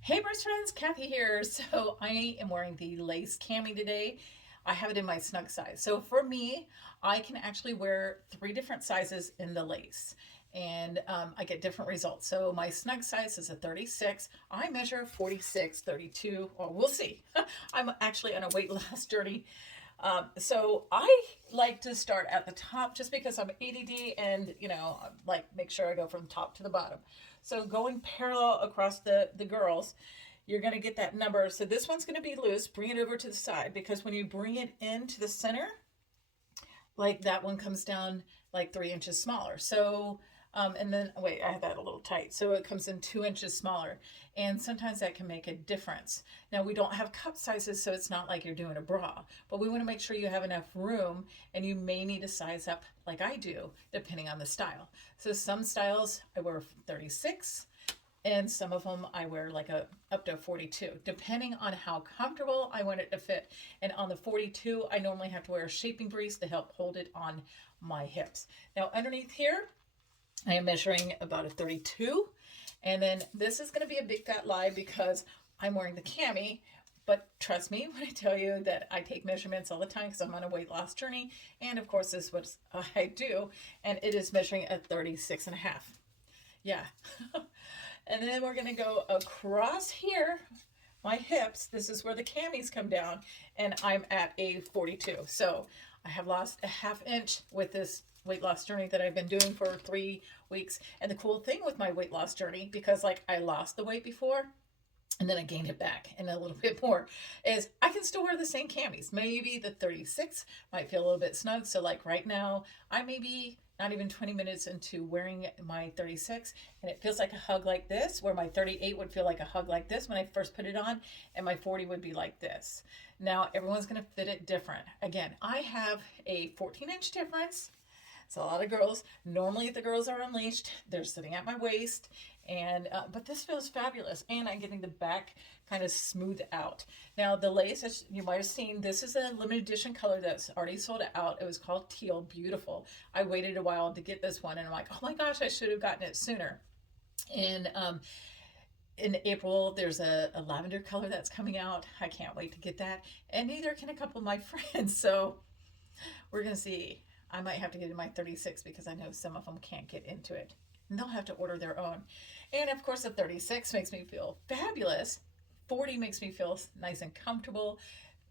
Hey, best friends, Kathy here. So I am wearing the lace cami today. I have it in my snug size. So for me, I can actually wear three different sizes in the lace, and I get different results. So my snug size is a 36. I measure 46, 32, or we'll see. I'm actually on a weight loss journey. So I like to start at the top just because I'm ADD and, like make sure I go from top to the bottom. So going parallel across the girls, you're going to get that number. So this one's going to be loose. Bring it over to the side because when you bring it into the center, like that one comes down like 3 inches smaller. So, and then wait, I had that a little tight. So it comes in 2 inches smaller. And sometimes that can make a difference. Now we don't have cup sizes, so it's not like you're doing a bra, but we want to make sure you have enough room and you may need to size up like I do, depending on the style. So some styles I wear 36, and some of them I wear like a up to 42 depending on how comfortable I want it to fit. And on the 42 I normally have to wear a shaping brace to help hold it on my hips. Now underneath here I am measuring about a 32, and then this is going to be a big fat lie because I'm wearing the cami. But trust me when I tell you that I take measurements all the time because I'm on a weight loss journey, and of course this is what I do, and it is measuring at 36 and a half. Yeah. And then we're going to go across here, my hips. This is where the camis come down, and I'm at a 42. So I have lost a half inch with this weight loss journey that I've been doing for 3 weeks. And the cool thing with my weight loss journey, because like I lost the weight before, and then I gained it back and a little bit more, is I can still wear the same camis. Maybe the 36 might feel a little bit snug. So like right now, I may be not even 20 minutes into wearing my 36, and it feels like a hug like this, where my 38 would feel like a hug like this when I first put it on, and my 40 would be like this. Now everyone's going to fit it different. Again, I have a 14-inch difference. So a lot of girls, normally if the girls are unleashed, they're sitting at my waist, and but this feels fabulous, and I'm getting the back kind of smoothed out. Now the lace, as you might have seen, this is a limited edition color that's already sold out. It was called Teal, beautiful. I waited a while to get this one, and I'm like, oh my gosh, I should have gotten it sooner. And in April, there's a lavender color that's coming out. I can't wait to get that, and neither can a couple of my friends. So we're gonna see. I might have to get in my 36 because I know some of them can't get into it. And they'll have to order their own. And of course, the 36 makes me feel fabulous. 40 makes me feel nice and comfortable.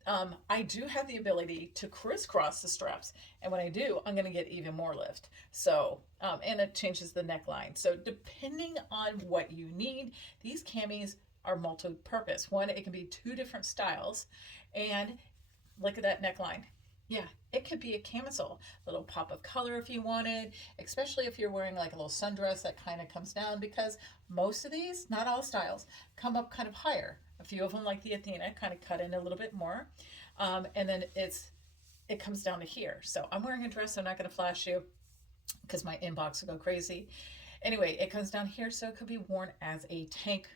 I do have the ability to crisscross the straps. And when I do, I'm going to get even more lift. So, and it changes the neckline. So depending on what you need, these camis are multi-purpose. One, it can be two different styles. And look at that neckline. Yeah, it could be a camisole, a little pop of color if you wanted, especially if you're wearing like a little sundress that kind of comes down, because most of these, not all styles, come up kind of higher. A few of them, like the Athena, kind of cut in a little bit more. And then it comes down to here. So I'm wearing a dress, so I'm not going to flash you because my inbox will go crazy. Anyway, it comes down here, so it could be worn as a tank.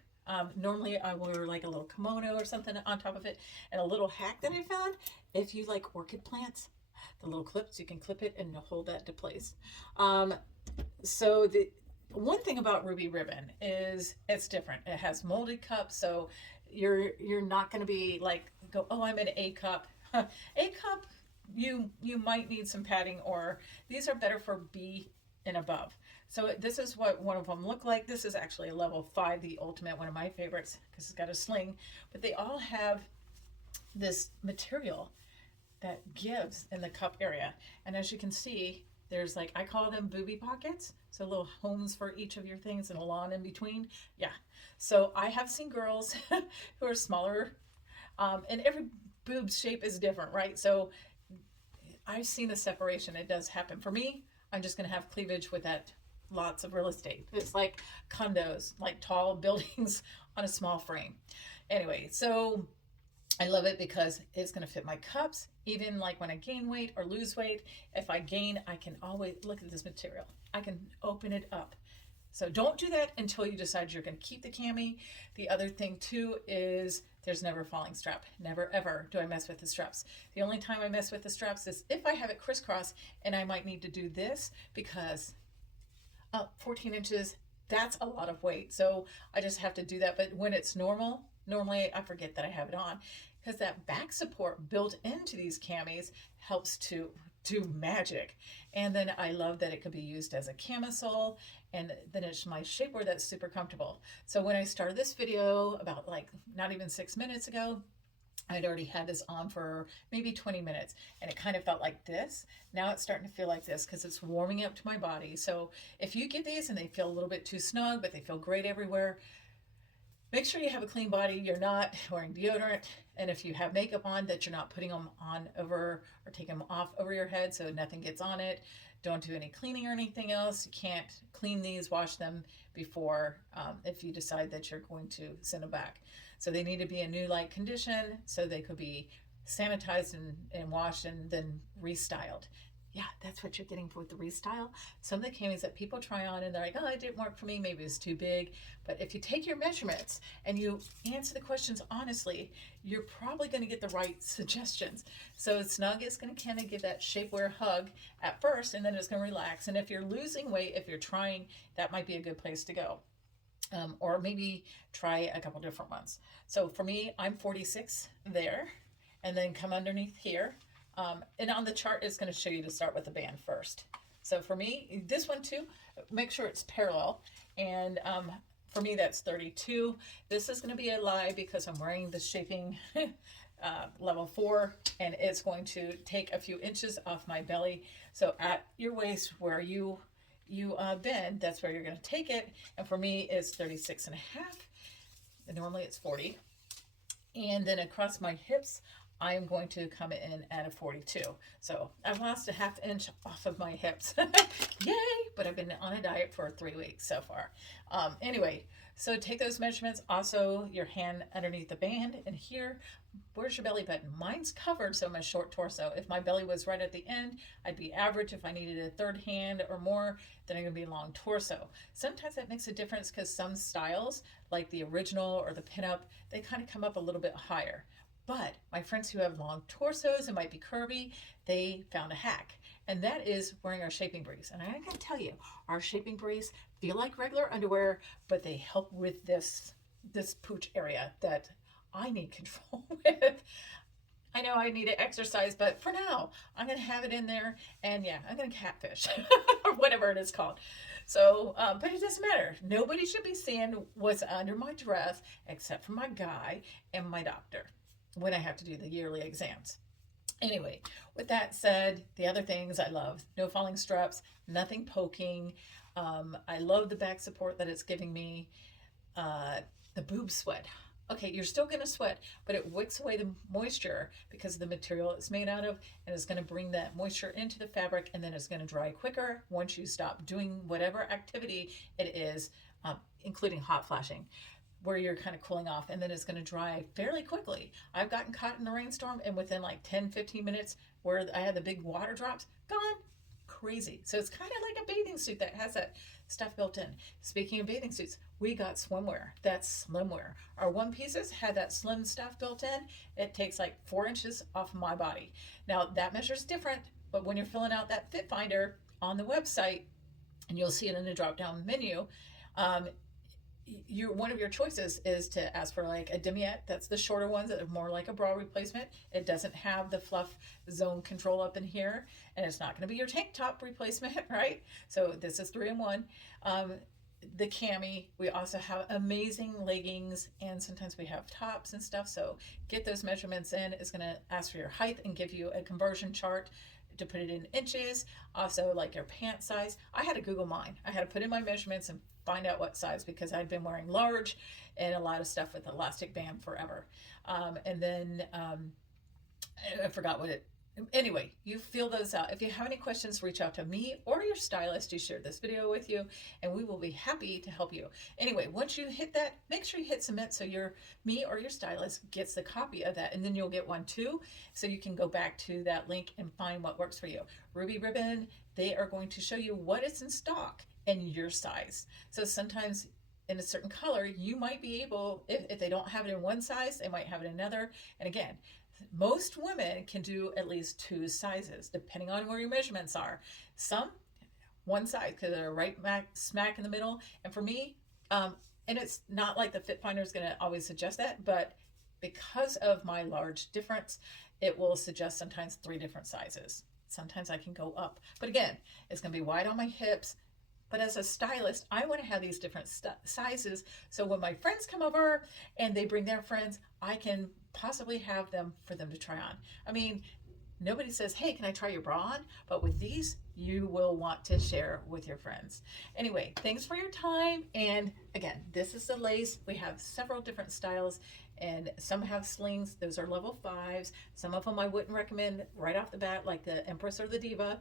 Normally I wear like a little kimono or something on top of it. And a little hack that I found, if you like orchid plants, the little clips, you can clip it and hold that to place. So the one thing about Ruby Ribbon is it's different. It has molded cups, so you're not going to be like go, oh, I'm an A cup. A cup, you might need some padding, or these are better for B and above. So this is what one of them look like. This is actually a level 5, the ultimate, one of my favorites because it's got a sling. But they all have this material that gives in the cup area. And as you can see, there's like, I call them booby pockets. So little homes for each of your things and a lawn in between. Yeah. So I have seen girls who are smaller, and every boob's shape is different, right? So I've seen the separation. It does happen. For me, I'm just going to have cleavage with that lots of real estate. It's like condos, like tall buildings on a small frame. Anyway, so I love it because it's going to fit my cups. Even like when I gain weight or lose weight, if I gain, I can always look at this material. I can open it up. So don't do that until you decide you're going to keep the cami. The other thing too is there's never a falling strap. Never ever do I mess with the straps. The only time I mess with the straps is if I have it crisscross and I might need to do this because 14 inches, that's a lot of weight. So I just have to do that. But when it's normal, normally I forget that I have it on, because that back support built into these camis helps to do magic. And then I love that it could be used as a camisole, and then it's my shapewear that's super comfortable. So when I started this video about like not even 6 minutes ago, I'd already had this on for maybe 20 minutes, and it kind of felt like this. Now it's starting to feel like this because it's warming up to my body. So if you get these and they feel a little bit too snug, but they feel great everywhere, make sure you have a clean body. You're not wearing deodorant. And if you have makeup on, that you're not putting them on over or taking them off over your head so nothing gets on it. Don't do any cleaning or anything else. You can't clean these, wash them before if you decide that you're going to send them back. So they need to be in new light condition so they could be sanitized and washed and then restyled. Yeah, that's what you're getting with the restyle. Some of the camis that people try on and they're like, oh, it didn't work for me, maybe it's too big. But if you take your measurements and you answer the questions honestly, you're probably going to get the right suggestions. So snug is going to kind of give that shapewear hug at first, and then it's going to relax. And if you're losing weight, if you're trying, that might be a good place to go. Or maybe try a couple different ones. So for me, I'm 46 there, and then come underneath here. And on the chart, it's going to show you to start with the band first. So for me, this one too, make sure it's parallel. And for me, that's 32. This is going to be a lie because I'm wearing the shaping level 4, and it's going to take a few inches off my belly. So at your waist where you bend, that's where you're going to take it. And for me, it's 36 and a half. And normally it's 40. And then across my hips, I am going to come in at a 42. So I've lost a ½ inch off of my hips. Yay! But I've been on a diet for 3 weeks so far. Anyway, so take those measurements. Also, your hand underneath the band. And here, where's your belly button? Mine's covered, so I'm a short torso. If my belly was right at the end, I'd be average. If I needed a third hand or more, then I'm going to be long torso. Sometimes that makes a difference because some styles, like the original or the pinup, they kind of come up a little bit higher. But my friends who have long torsos and might be curvy, they found a hack. And that is wearing our shaping briefs. And I gotta tell you, our shaping briefs feel like regular underwear, but they help with this pooch area that I need control with. I know I need to exercise, but for now, I'm gonna have it in there. And yeah, I'm gonna catfish or whatever it is called. So, but it doesn't matter. Nobody should be seeing what's under my dress except for my guy and my doctor when I have to do the yearly exams. Anyway, with that said, the other things I love, no falling straps, nothing poking. I love the back support that it's giving me. The boob sweat. Okay, you're still going to sweat, but it wicks away the moisture because of the material it's made out of, and it's going to bring that moisture into the fabric, and then it's going to dry quicker once you stop doing whatever activity it is, including hot flashing, where you're kind of cooling off, and then it's going to dry fairly quickly. I've gotten caught in a rainstorm, and within like 10-15 minutes where I had the big water drops, gone. Crazy. So it's kind of like a bathing suit that has that stuff built in. Speaking of bathing suits, we got swimwear. That's slimwear. Our one pieces had that slim stuff built in. It takes like 4 inches off my body. Now that measure's different, but when you're filling out that fit finder on the website, and you'll see it in the drop down menu, one of your choices is to ask for like a demiette. That's the shorter ones that are more like a bra replacement. It doesn't have the fluff zone control up in here, and it's not going to be your tank top replacement, right? So this is 3-in-1. The cami, we also have amazing leggings, and sometimes we have tops and stuff. So get those measurements in. It's going to ask for your height and give you a conversion chart to put it in inches. Also like your pant size. I had to Google mine. I had to put in my measurements and find out what size, because I'd been wearing large and a lot of stuff with elastic band forever. And then I forgot what it, anyway, you feel those out. If you have any questions, reach out to me or your stylist who shared this video with you, and we will be happy to help you. Anyway, once you hit that, make sure you hit submit so me or your stylist gets the copy of that, and then you'll get one too, so you can go back to that link and find what works for you. Ruby Ribbon, they are going to show you what is in stock and your size. So sometimes in a certain color, you might be able, if they don't have it in one size, they might have it in another. And again, most women can do at least 2 sizes, depending on where your measurements are. Some one size because they're right smack in the middle. And for me, and it's not like the fit finder is going to always suggest that, but because of my large difference, it will suggest sometimes three different sizes. Sometimes I can go up, but again, it's going to be wide on my hips. But as a stylist, I want to have these different sizes. So when my friends come over and they bring their friends, I can possibly have them for them to try on. I mean, nobody says, hey, can I try your bra on? But with these, you will want to share with your friends. Anyway, thanks for your time. And again, this is the lace. We have several different styles, and some have slings. Those are level 5s. Some of them I wouldn't recommend right off the bat, like the Empress or the Diva.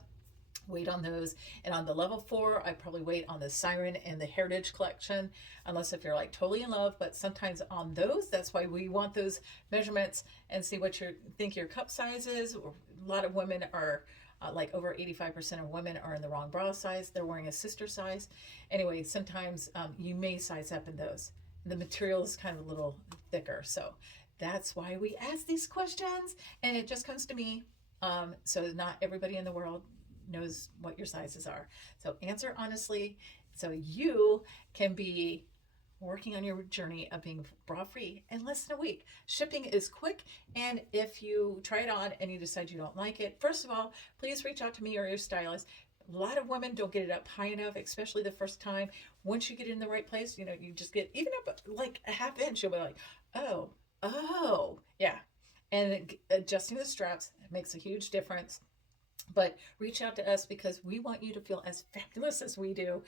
Wait on those. And on the level 4, I probably wait on the Siren and the Heritage collection, unless if you're like totally in love. But sometimes on those, that's why we want those measurements and see what you think your cup size is. A lot of women are like over 85% of women are in the wrong bra size. They're wearing a sister size. Anyway, sometimes you may size up in those. The material is kind of a little thicker. So that's why we ask these questions. And it just comes to me. So not everybody in the world knows what your sizes are. So answer honestly so you can be working on your journey of being bra free in less than a week. Shipping is quick, and if you try it on and you decide you don't like it, first of all, please reach out to me or your stylist. A lot of women don't get it up high enough, especially the first time. Once you get in the right place, you know, you just get even up like a half inch, you'll be like, oh, yeah. And adjusting the straps makes a huge difference. But reach out to us because we want you to feel as fabulous as we do.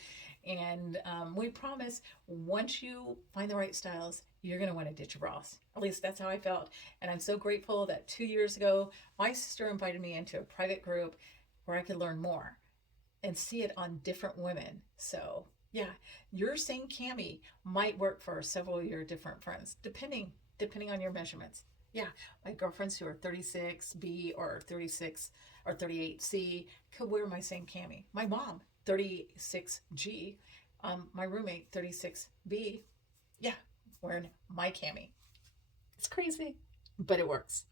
And we promise once you find the right styles, you're going to want to ditch your bras. At least that's how I felt. And I'm so grateful that 2 years ago, my sister invited me into a private group where I could learn more and see it on different women. So yeah, your same cami might work for several of your different friends, depending on your measurements. Yeah, my girlfriends who are 36B or 36 or 38C could wear my same cami. My mom, 36G, my roommate, 36B, yeah, wearing my cami. It's crazy, but it works.